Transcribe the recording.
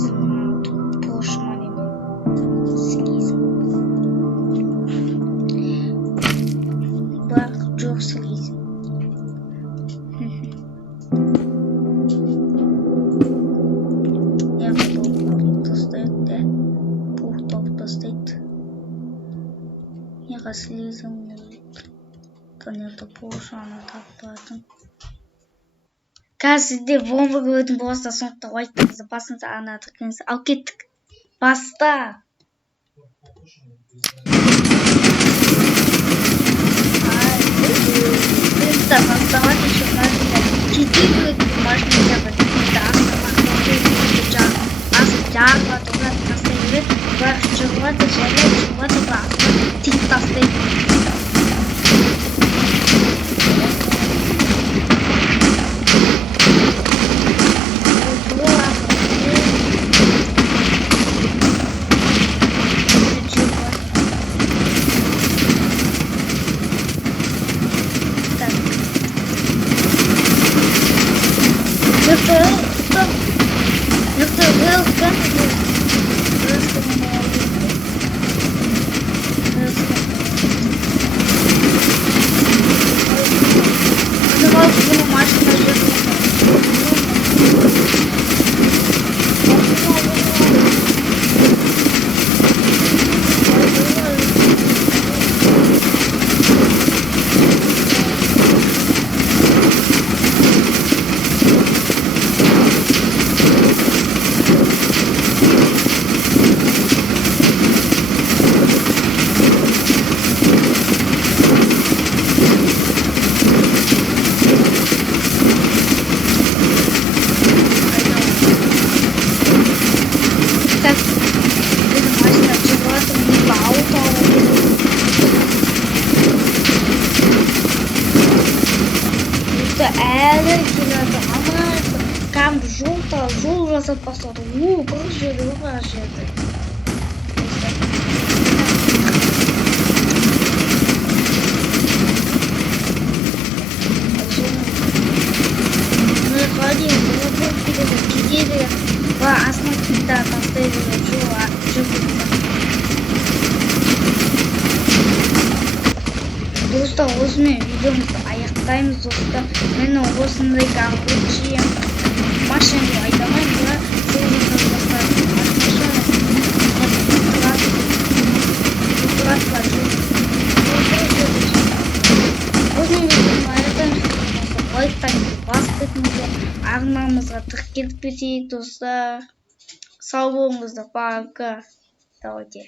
слизм пошманем слизм бірақ жоқ слизм. Слизм планета пошаны таппадым. Қазір сізде бомба көретін болса, сондықтан лайктарыңызды басыңыздар, ана тіркеңіздер. Ал кеттік. Баста. Басталады еще машина. Кетейік машина жарға тұрған тастайды. Бірақ жығылады, жығылады, бірақ тек тастайды. Там жол жасап бастады. Бір жерде. Мы ходим, кетеді. Астына тастайды достар, осымен видеомызды аяқтаймыз достар. Мен осындай короче машинаны айдамаймын, бірақ жол жасап бастадым. Осымен видеомызды аяқтаймыз. Лайктарыңызды басып кетіңіздер. Арнамызға тіркеліп кетейік достар. Сау болыңыздар, пока. Давайте.